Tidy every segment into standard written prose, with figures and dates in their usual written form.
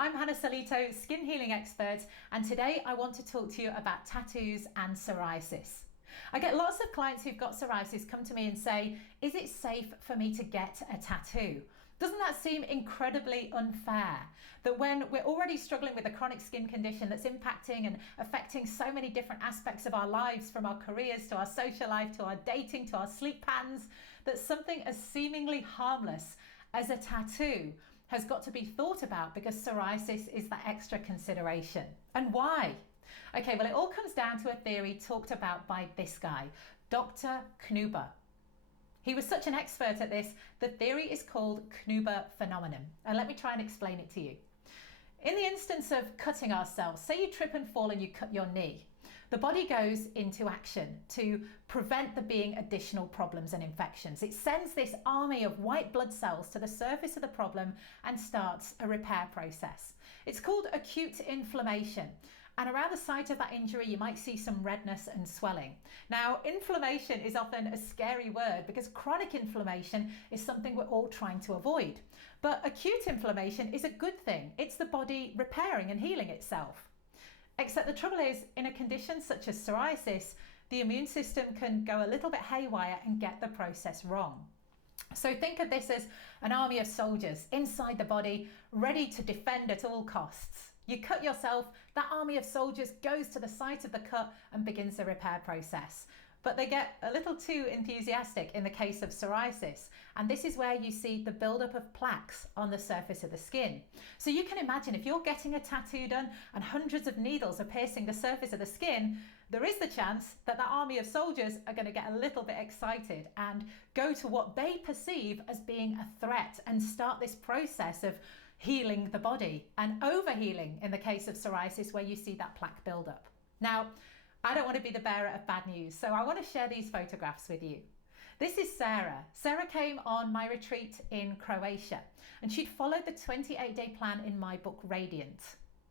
I'm Hannah Solito, skin healing expert, and today I want to talk to you about tattoos and psoriasis. I get lots of clients who've got psoriasis come to me and say, is it safe for me to get a tattoo? Doesn't that seem incredibly unfair? That when we're already struggling with a chronic skin condition that's impacting and affecting so many different aspects of our lives, from our careers to our social life, to our dating, to our sleep patterns, that something as seemingly harmless as a tattoo has got to be thought about because psoriasis is that extra consideration. And why? Okay, well, it all comes down to a theory talked about by this guy, Dr. Kunuba. He was such an expert at this, the theory is called Kunuba Phenomenon. And let me try and explain it to you. In the instance of cutting ourselves, say you trip and fall and you cut your knee, the body goes into action to prevent there being additional problems and infections. It sends this army of white blood cells to the surface of the problem and starts a repair process. It's called acute inflammation. And around the site of that injury, you might see some redness and swelling. Now, inflammation is often a scary word because chronic inflammation is something we're all trying to avoid. But acute inflammation is a good thing. It's the body repairing and healing itself. Except the trouble is, in a condition such as psoriasis, the immune system can go a little bit haywire and get the process wrong. So think of this as an army of soldiers inside the body, ready to defend at all costs. You cut yourself, that army of soldiers goes to the site of the cut and begins the repair process. But they get a little too enthusiastic in the case of psoriasis. And this is where you see the buildup of plaques on the surface of the skin. So you can imagine if you're getting a tattoo done and hundreds of needles are piercing the surface of the skin, there is the chance that that army of soldiers are going to get a little bit excited and go to what they perceive as being a threat and start this process of healing the body and overhealing in the case of psoriasis, where you see that plaque buildup. Now, I don't want to be the bearer of bad news, so I want to share these photographs with you. This is Sarah. Sarah came on my retreat in Croatia, and she'd followed the 28-day plan in my book, Radiant.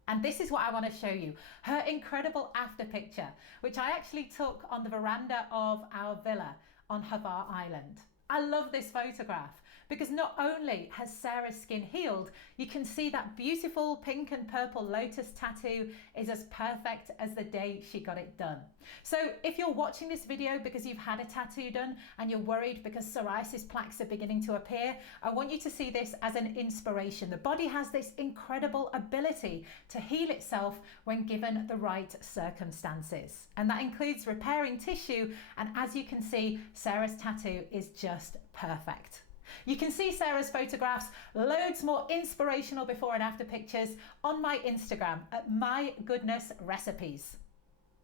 And this is what I want to show you, her incredible after picture, which I actually took on the veranda of our villa on Hvar Island. I love this photograph because not only has Sarah's skin healed, you can see that beautiful pink and purple lotus tattoo is as perfect as the day she got it done. So if you're watching this video because you've had a tattoo done and you're worried because psoriasis plaques are beginning to appear, I want you to see this as an inspiration. The body has this incredible ability to heal itself when given the right circumstances. And that includes repairing tissue. And as you can see, Sarah's tattoo is just perfect. You can see Sarah's photographs, loads more inspirational before and after pictures on my Instagram at My Goodness Recipes.